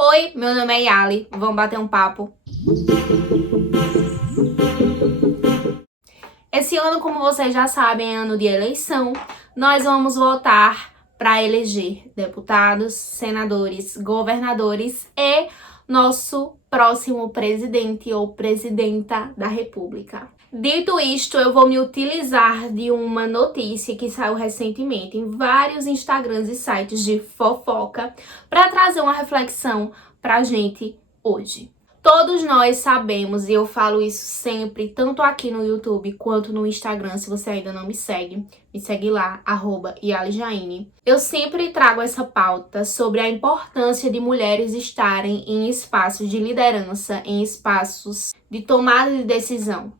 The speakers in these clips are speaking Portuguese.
Oi, meu nome é Yali, vamos bater um papo. Esse ano, como vocês já sabem, é ano de eleição. Nós vamos votar para eleger deputados, senadores, governadores e nosso próximo presidente ou presidenta da República. Dito isto, eu vou me utilizar de uma notícia que saiu recentemente em vários Instagrams e sites de fofoca para trazer uma reflexão pra gente hoje. Todos nós sabemos, e eu falo isso sempre, tanto aqui no YouTube quanto no Instagram. Se você ainda não me segue lá, @yalijaine. Eu sempre trago essa pauta sobre a importância de mulheres estarem em espaços de liderança, em espaços de tomada de decisão.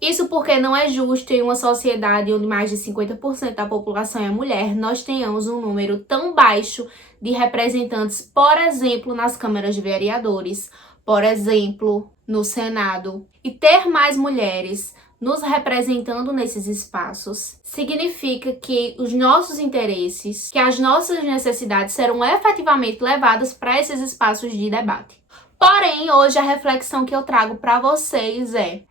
Isso porque não é justo em uma sociedade onde mais de 50% da população é mulher, nós tenhamos um número tão baixo de representantes, por exemplo, nas câmaras de vereadores, por exemplo, no Senado. E ter mais mulheres nos representando nesses espaços significa que os nossos interesses, que as nossas necessidades serão efetivamente levadas para esses espaços de debate. Porém, hoje a reflexão que eu trago para vocês é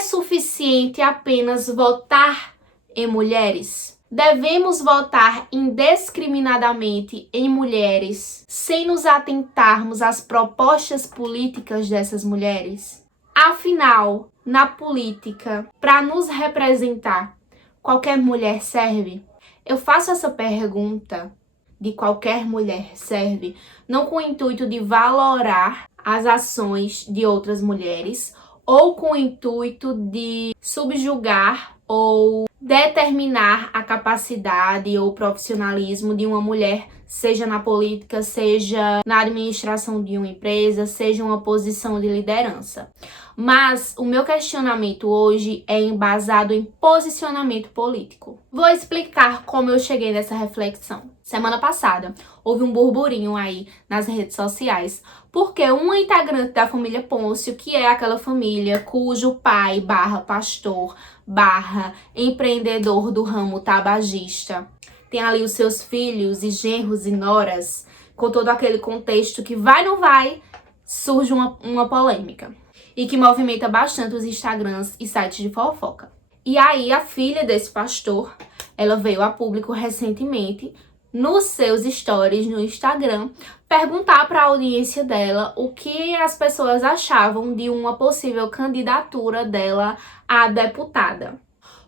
suficiente apenas votar em mulheres? Devemos votar indiscriminadamente em mulheres sem nos atentarmos às propostas políticas dessas mulheres? Afinal, na política, para nos representar, qualquer mulher serve? Eu faço essa pergunta de qualquer mulher serve, não com o intuito de valorar as ações de outras mulheres ou com o intuito de subjugar ou determinar a capacidade ou profissionalismo de uma mulher, seja na política, seja na administração de uma empresa, seja uma posição de liderança. Mas o meu questionamento hoje é embasado em posicionamento político. Vou explicar como eu cheguei nessa reflexão. Semana passada, houve um burburinho aí nas redes sociais, porque uma integrante da família Pôncio, que é aquela família cujo pai /pastor /empreendedor do ramo tabagista, tem ali os seus filhos e genros e noras, com todo aquele contexto que vai ou não vai, surge uma polêmica. E que movimenta bastante os Instagrams e sites de fofoca. E aí, a filha desse pastor, ela veio a público recentemente, nos seus stories no Instagram, perguntar para a audiência dela o que as pessoas achavam de uma possível candidatura dela a deputada.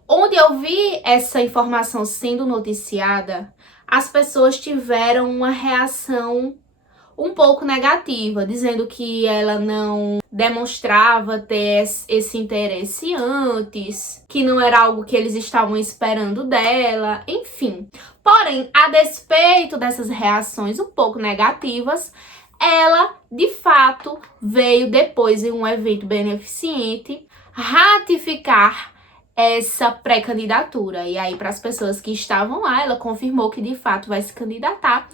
Onde eu vi essa informação sendo noticiada, as pessoas tiveram uma reação um pouco negativa, dizendo que ela não demonstrava ter esse interesse antes, que não era algo que eles estavam esperando dela, enfim. Porém, a despeito dessas reações um pouco negativas, ela, de fato, veio depois em um evento beneficente ratificar essa pré-candidatura. E aí, para as pessoas que estavam lá, ela confirmou que de fato vai se candidatar.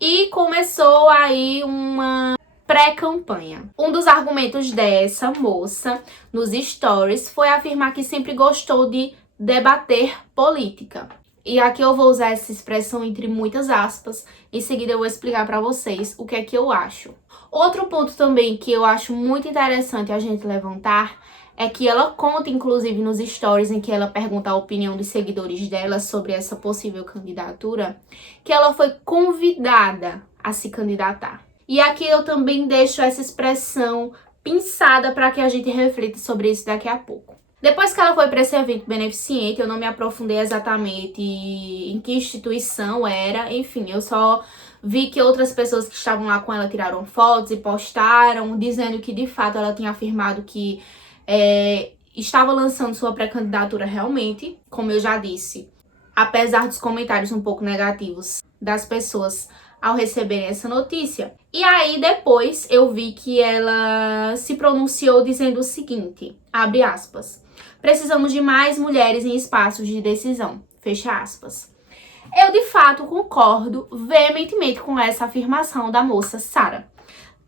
E começou aí uma pré-campanha. Um dos argumentos dessa moça nos stories foi afirmar que sempre gostou de debater política. E aqui eu vou usar essa expressão entre muitas aspas. Em seguida eu vou explicar para vocês o que é que eu acho. Outro ponto também que eu acho muito interessante a gente levantar é que ela conta, inclusive, nos stories em que ela pergunta a opinião dos seguidores dela sobre essa possível candidatura, que ela foi convidada a se candidatar. E aqui eu também deixo essa expressão pinçada para que a gente reflita sobre isso daqui a pouco. Depois que ela foi para esse evento beneficente, eu não me aprofundei exatamente em que instituição era, enfim, eu só vi que outras pessoas que estavam lá com ela tiraram fotos e postaram, dizendo que de fato ela tinha afirmado que estava lançando sua pré-candidatura realmente, como eu já disse, apesar dos comentários um pouco negativos das pessoas ao receberem essa notícia. E aí depois eu vi que ela se pronunciou dizendo o seguinte, abre aspas, precisamos de mais mulheres em espaços de decisão, fecha aspas. Eu de fato concordo veementemente com essa afirmação da moça Sara.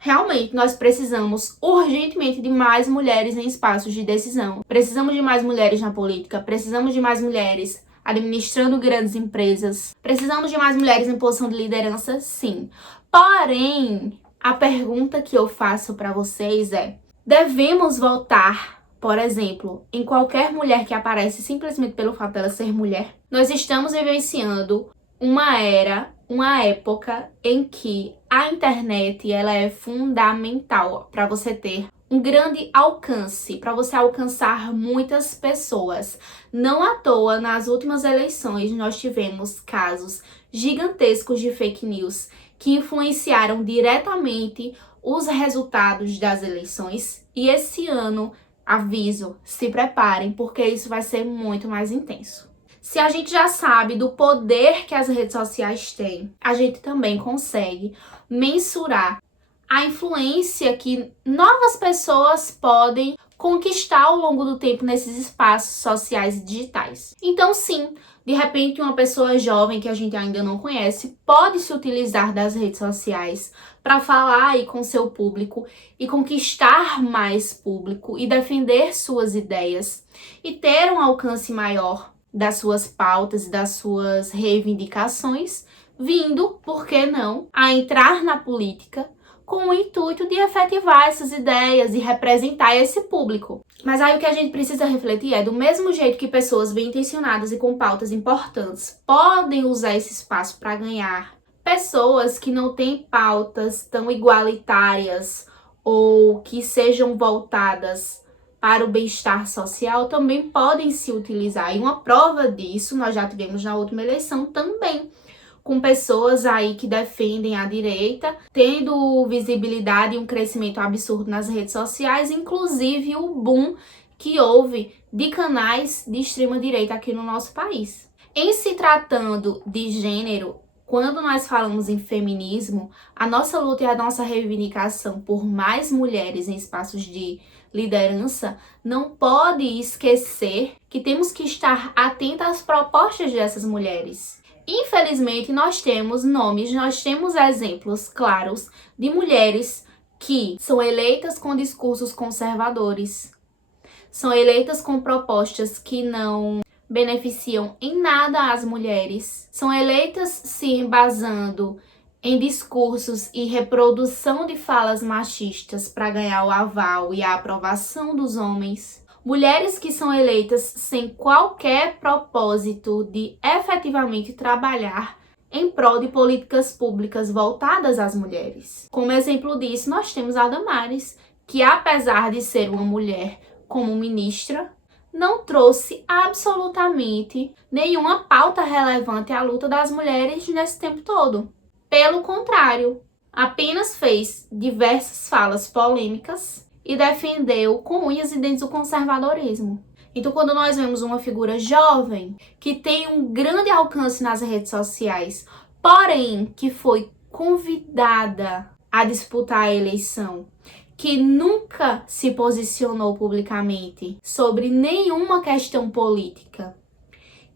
Realmente, nós precisamos urgentemente de mais mulheres em espaços de decisão. Precisamos de mais mulheres na política, precisamos de mais mulheres administrando grandes empresas. Precisamos de mais mulheres em posição de liderança, sim. Porém, A pergunta que eu faço para vocês é: devemos votar, por exemplo, em qualquer mulher que aparece simplesmente pelo fato dela ser mulher? Nós estamos vivenciando uma era, uma época em que a internet ela é fundamental para você ter um grande alcance, para você alcançar muitas pessoas. Não à toa, nas últimas eleições, nós tivemos casos gigantescos de fake news que influenciaram diretamente os resultados das eleições. E esse ano, aviso, se preparem, porque isso vai ser muito mais intenso. Se a gente já sabe do poder que as redes sociais têm, a gente também consegue mensurar a influência que novas pessoas podem conquistar ao longo do tempo nesses espaços sociais e digitais. Então, sim, de repente uma pessoa jovem que a gente ainda não conhece pode se utilizar das redes sociais para falar aí com seu público e conquistar mais público e defender suas ideias e ter um alcance maior das suas pautas e das suas reivindicações, vindo, por que não, a entrar na política com o intuito de efetivar essas ideias e representar esse público. Mas aí o que a gente precisa refletir é, do mesmo jeito que pessoas bem intencionadas e com pautas importantes podem usar esse espaço para ganhar, pessoas que não têm pautas tão igualitárias ou que sejam voltadas para o bem-estar social também podem se utilizar. E uma prova disso nós já tivemos na última eleição também, com pessoas aí que defendem a direita, tendo visibilidade e um crescimento absurdo nas redes sociais, inclusive o boom que houve de canais de extrema-direita aqui no nosso país. Em se tratando de gênero, quando nós falamos em feminismo, a nossa luta e a nossa reivindicação por mais mulheres em espaços de liderança não pode esquecer que temos que estar atentos às propostas dessas mulheres. Infelizmente, nós temos nomes, nós temos exemplos claros de mulheres que são eleitas com discursos conservadores, são eleitas com propostas que não beneficiam em nada as mulheres, são eleitas se embasando em discursos e reprodução de falas machistas para ganhar o aval e a aprovação dos homens. Mulheres que são eleitas sem qualquer propósito de efetivamente trabalhar em prol de políticas públicas voltadas às mulheres. Como exemplo disso, nós temos a Damares, que apesar de ser uma mulher como ministra, não trouxe absolutamente nenhuma pauta relevante à luta das mulheres nesse tempo todo. Pelo contrário, apenas fez diversas falas polêmicas e defendeu com unhas e dentes o conservadorismo. Então, quando nós vemos uma figura jovem que tem um grande alcance nas redes sociais, porém que foi convidada a disputar a eleição, que nunca se posicionou publicamente sobre nenhuma questão política,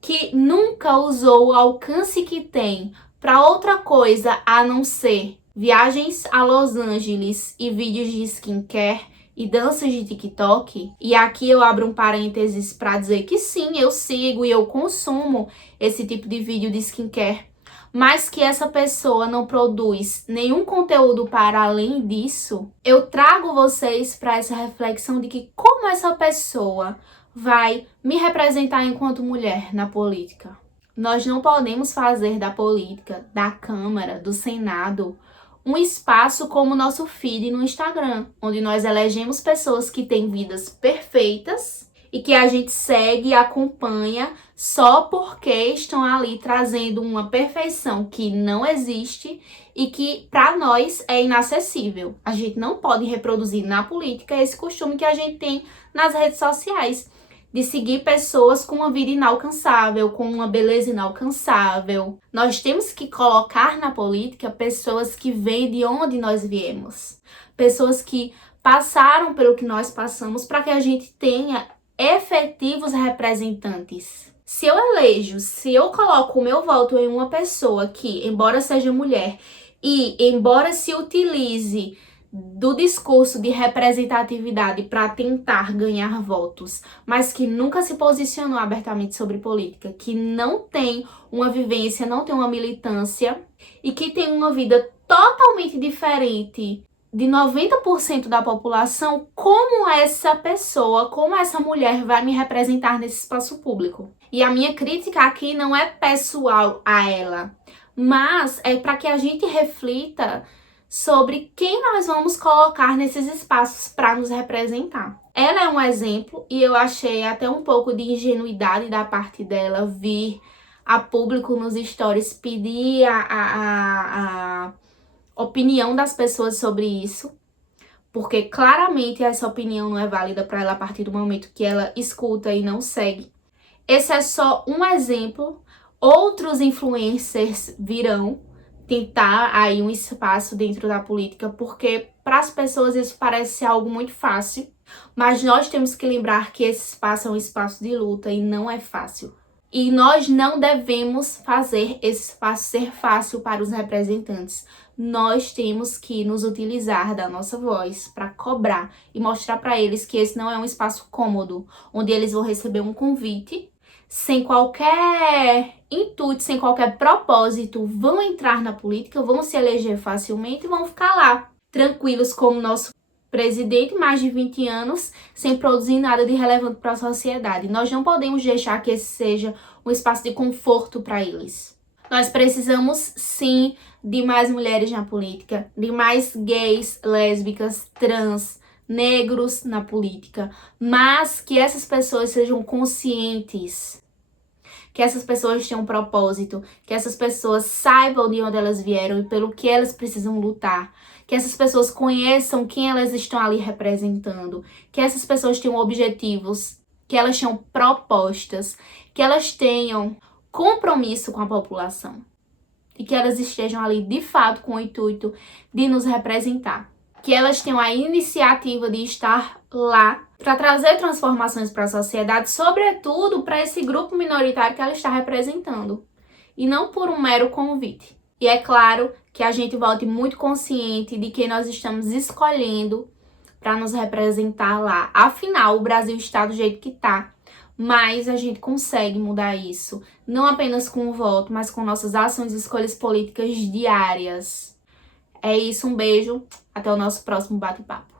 que nunca usou o alcance que tem para outra coisa a não ser viagens a Los Angeles e vídeos de skincare e danças de TikTok. E aqui eu abro um parênteses para dizer que sim, eu sigo e eu consumo esse tipo de vídeo de skincare, mas que essa pessoa não produz nenhum conteúdo para além disso. Eu trago vocês para essa reflexão de que como essa pessoa vai me representar enquanto mulher na política. Nós não podemos fazer da política, da Câmara, do Senado, um espaço como o nosso feed no Instagram, onde nós elegemos pessoas que têm vidas perfeitas e que a gente segue e acompanha só porque estão ali trazendo uma perfeição que não existe e que para nós é inacessível. A gente não pode reproduzir na política esse costume que a gente tem nas redes sociais, de seguir pessoas com uma vida inalcançável, com uma beleza inalcançável. Nós temos que colocar na política pessoas que vêm de onde nós viemos, pessoas que passaram pelo que nós passamos para que a gente tenha efetivos representantes. Se eu coloco o meu voto em uma pessoa que, embora seja mulher e embora se utilize do discurso de representatividade para tentar ganhar votos, mas que nunca se posicionou abertamente sobre política, que não tem uma vivência, não tem uma militância e que tem uma vida totalmente diferente de 90% da população, como essa pessoa, como essa mulher vai me representar nesse espaço público? E a minha crítica aqui não é pessoal a ela, mas é para que a gente reflita sobre quem nós vamos colocar nesses espaços para nos representar. Ela é um exemplo e eu achei até um pouco de ingenuidade da parte dela vir a público nos stories pedir a opinião das pessoas sobre isso, porque claramente essa opinião não é válida para ela a partir do momento que ela escuta e não segue. Esse é só um exemplo. Outros influencers virão tentar aí um espaço dentro da política, porque para as pessoas isso parece ser algo muito fácil, mas nós temos que lembrar que esse espaço é um espaço de luta e não é fácil. E nós não devemos fazer esse espaço ser fácil para os representantes. Nós temos que nos utilizar da nossa voz para cobrar e mostrar para eles que esse não é um espaço cômodo, onde eles vão receber um convite sem qualquer intuito, sem qualquer propósito, vão entrar na política, vão se eleger facilmente e vão ficar lá, tranquilos como nosso presidente, mais de 20 anos, sem produzir nada de relevante para a sociedade. Nós não podemos deixar que esse seja um espaço de conforto para eles. Nós precisamos, sim, de mais mulheres na política, de mais gays, lésbicas, trans, negros na política, mas que essas pessoas sejam conscientes, que essas pessoas tenham um propósito, que essas pessoas saibam de onde elas vieram e pelo que elas precisam lutar, que essas pessoas conheçam quem elas estão ali representando, que essas pessoas tenham objetivos, que elas tenham propostas, que elas tenham compromisso com a população e que elas estejam ali de fato com o intuito de nos representar. Que elas tenham a iniciativa de estar lá para trazer transformações para a sociedade, sobretudo para esse grupo minoritário que ela está representando, e não por um mero convite. E é claro que a gente volte muito consciente de quem nós estamos escolhendo para nos representar lá. Afinal, o Brasil está do jeito que está, mas a gente consegue mudar isso, não apenas com o voto, mas com nossas ações e escolhas políticas diárias. É isso, um beijo, até o nosso próximo bate-papo.